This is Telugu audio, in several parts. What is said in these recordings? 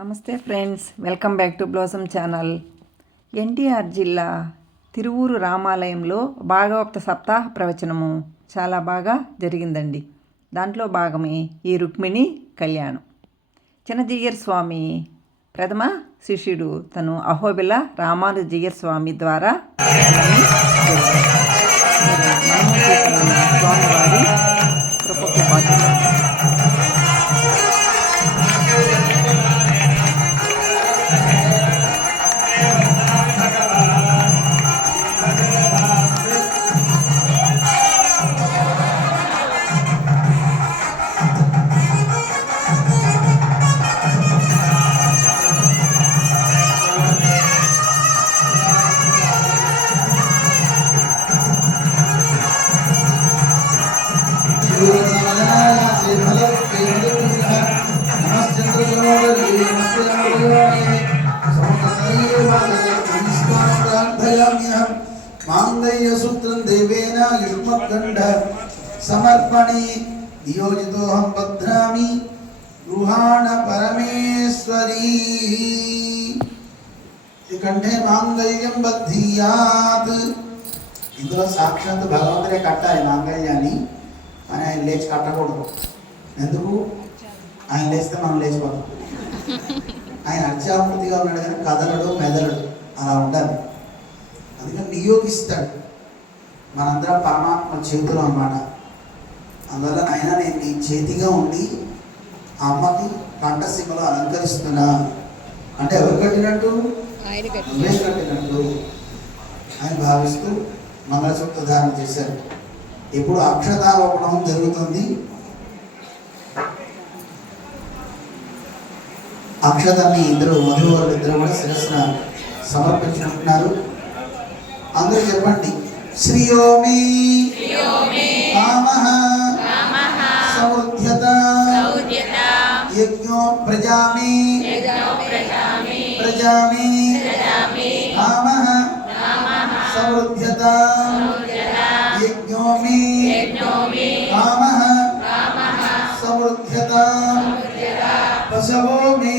నమస్తే friends welcome back to Blossom channel. NTR జిల్లా తిరువూరు రామాలయంలో భాగవత సప్తాహ ప్రవచనము చాలా బాగా జరిగిందండి. దాంట్లో భాగమే ఈ రుక్మిణి కళ్యాణం. చిన్నజీయర్ స్వామి ప్రథమ శిష్యుడు తను అహోబిల రామానుజీయర్ స్వామి ద్వారా మాంగళ్యసూత్రం దేవేన యుష్మద్గండ సమర్పణి నియోజితోహం బధ్నామి గృహాణ పరమేశ్వరీ కంఠే మాంగళ్యం బద్ధీయాత్ ఇందులో సాక్షాత్ భగవంతుడే కట్టాలి మాంగళ్యాన్ని అని ఆయన లేచి కట్టకూడదు ఎందుకు ఆయన లేస్తే మనం లేచిపోతాం ఆయన అత్యామృతిగా ఉన్నాడు కానీ కదలడు మెదలడు. అలా ఉండాలి. అందుకని నియోగిస్తాడు. మనందరం పరమాత్మ చేతులు అన్నమాట. అందువల్ల ఆయన నేను నీ చేతిగా ఉండి అమ్మకి కంఠసీమలో అలంకరిస్తున్నా. అంటే ఎవరు కట్టినట్టు? నువ్వే కట్టినట్టు. అని భావిస్తూ మంగళసూత్ర ధారణ చేశారు. ఇప్పుడు అక్షతారోపణం జరుగుతుంది. అక్షతాన్ని ఇద్దరు వధువరులు ఇద్దరు కూడా శిరస్సున సమర్పించుకుంటున్నారు. అందరూ చెప్పండి. శ్రీయోమి సమృద్ధ్యత యజ్ఞో ప్రజామి ప్రజామి కామః సమృద్ధ్యత యజ్ఞోమి కామః సమృద్ధ్యత పశవో మే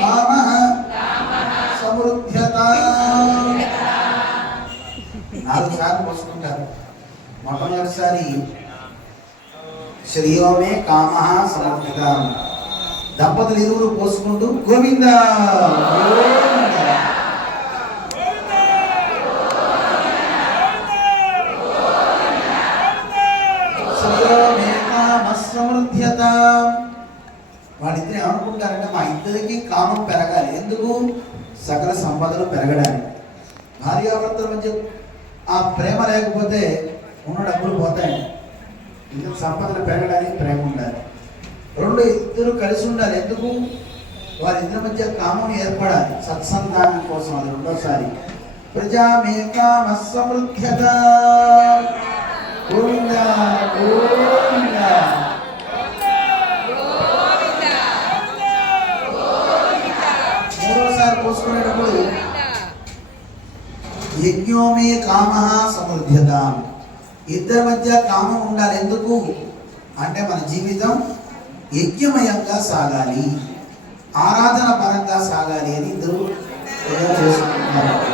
కామః సమృద్ధ్యత నాలుగు సార్లు పోసుకుంటారు మొట్టమొదటిసారి శ్రీయోమే కామ సమర్థిత. దంపతులు ఇరువురు పోసుకుంటూ గోవింద! సమృద్ధ్యత. వాళ్ళిద్దరు ఏమనుకుంటారంటే మా ఇద్దరికి కామం పెరగాలి. ఎందుకు? సకల సంపదలు పెరగడానికి. భార్యాభర్తల మధ్య ఆ ప్రేమ లేకపోతే ఉన్న డబ్బులు పోతాయి. ఇద్దరు సంపదలు పెరగడానికి ప్రేమ ఉండాలి. రెండు ఇద్దరు కలిసి ఉండాలి. ఎందుకు? వారిద్దరి మధ్య కామం ఏర్పడాలి. సత్సంతానం కోసం అది రెండోసారి. ప్రజామే కామ సమృద్ధ్యత గోవింద గోవింద. యజ్ఞోమే కామ సమృద్ధ్యత ఇద్దరి మధ్య కామం ఉండాలి ఎందుకు? అంటే మన జీవితం యజ్ఞమయంగా సాగాలి ఆరాధన పరంగా సాగాలి అని ఇద్దరు చేసుకుంటున్నారు.